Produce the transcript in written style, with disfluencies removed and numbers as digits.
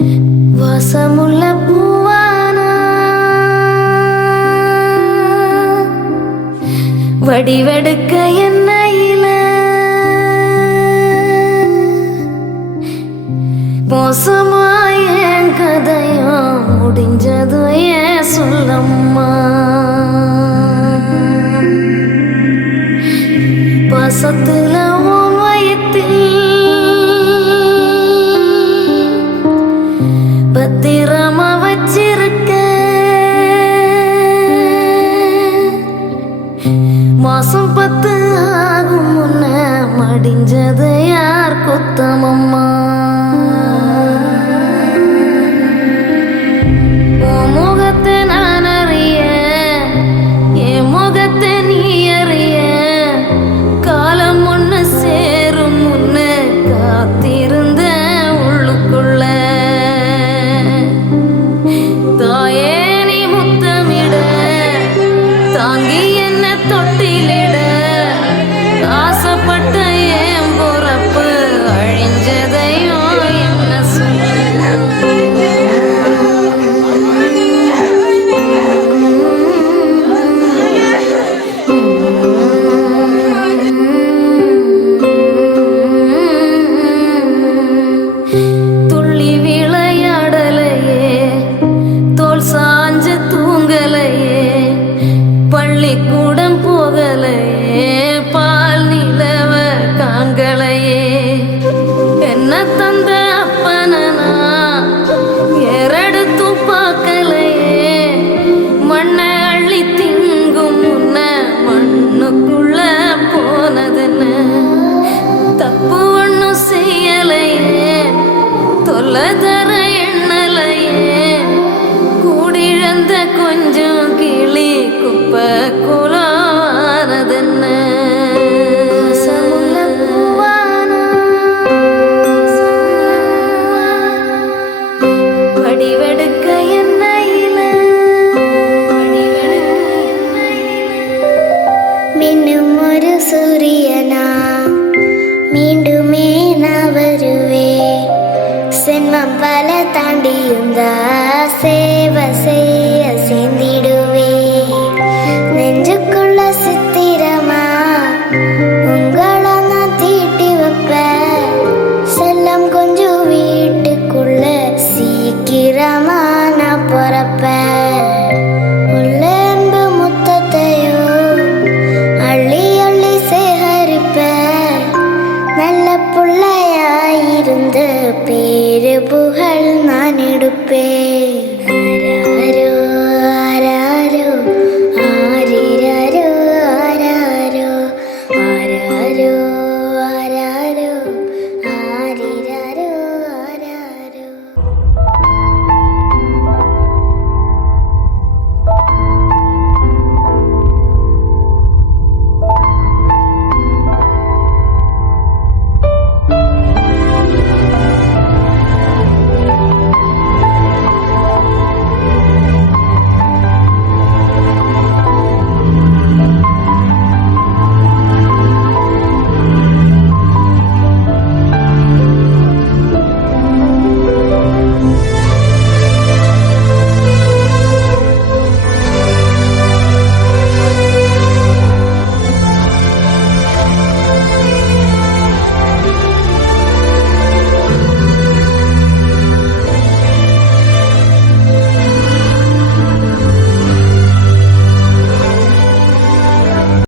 வாசமுள்ள பூவானா வடிவெடுக்க என்னையில மோசமாய கதையும் முடிஞ்சது ஏன் சொல்லம்மா. பாசத்துல வயத்தில் பத்திரமா வச்சிருக்க மாசம் 10 ஆகும் முன்ன மடிஞ்சது யார் குத்தமம்மா. உன் முகத்தை நான் அறிய என் முகத்தை நீ அறிய காலம் ஒண்ணு சேரும் முன்னு காத்திருந்த உள்ளுக்குள்ள தாயே நீ முத்தமிட தாங்கி என்ன தொட்டிலிட ஆசைப்பட்ட என் பொறப்பு அழிஞ்சதையும் என்ன சொல்ல. துள்ளி விளையாடலையே தோல் சாஞ்சு தூங்கலையே பள்ளிக்கூடம் போகலையே பால் நிலவ காங்கலையே என்ன தந்த அப்பனா ஏறெடுத்தும் பார்க்கலையே மண்ணை அள்ளி திங்கும் முன்ன மண்ணுக்குள்ள போனதுன்னு தப்பு ஒன்னும் செய்யலையே தொல்லை தர எண்ணலையே கூடிழந்த கொஞ்சம் கிளி குப்பை குலானதென்ன. வடிவெடுக்க என்னையில மின்னும் ஒரு சூரியனா மீண்டுமே நான் வருவேன். சென்மம் பல தாண்டியுந்தா சேவை செய்ய சேர்ந்திடுவே. நெஞ்சுக்குள்ள சித்திரமா உங்களை நான் தீட்டி வைப்பேன். செல்லம் கொஞ்சம் வீட்டுக்குள்ள சீக்கிரமா நான் பிறப்பேன். உள்ள அன்பு முத்தத்தையும் அள்ளி அள்ளி சேகரிப்பேன். நல்ல புள்ளையாயிருந்து பேரு புகழ் நான் எடுப்பேன்.